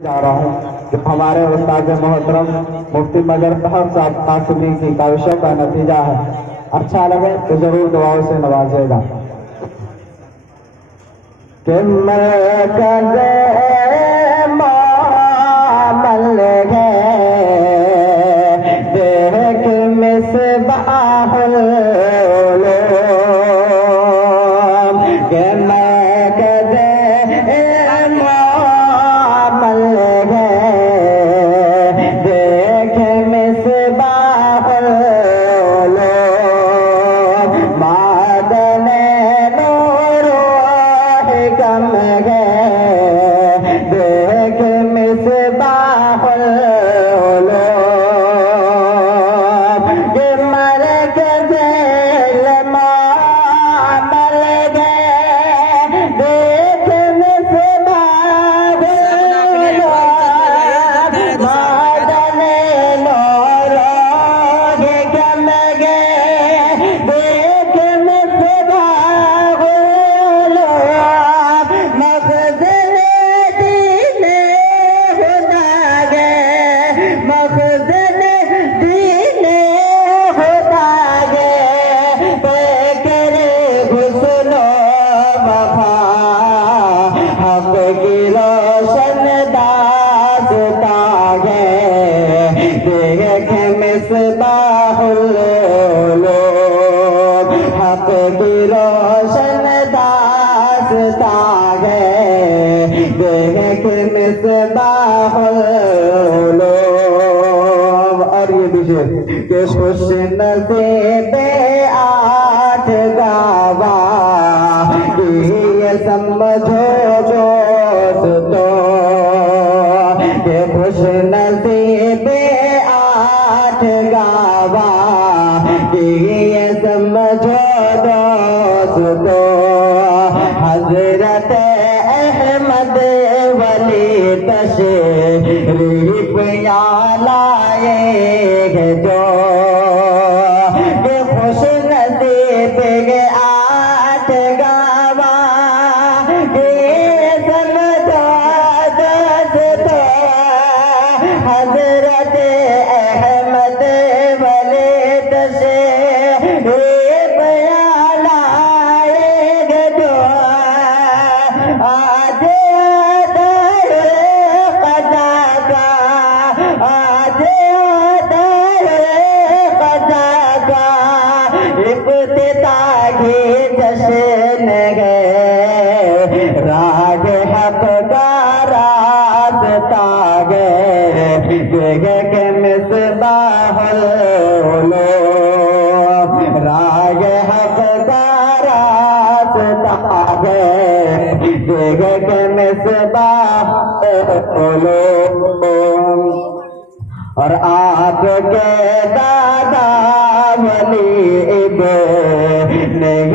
जा रहा हूँ कि हमारे उस्ताद मोहतरम मुफ्ती मजर साहब कासिमी की काविशों का नतीजा है। अच्छा लगे तो जरूर दुआओं से नवाजेगा। कि मामल है देख मिसबाहुल और ये दीजिए कि खुश नसीबे आठ गावा ये समझो दोस्तों कि खुश नसीबे आठ गावा ये समझो दोस्तों हजरत अहमद वली तशरीफ लाए जो खुश नसीब आठ गावा ये समझो दोस्तों हजरत अहमद वली तशरीफ राग हक का रास्ता गए के मिसबाहुल राग हक का रास्ता गए के मिसबाहुल और आपके दादा वली इब्न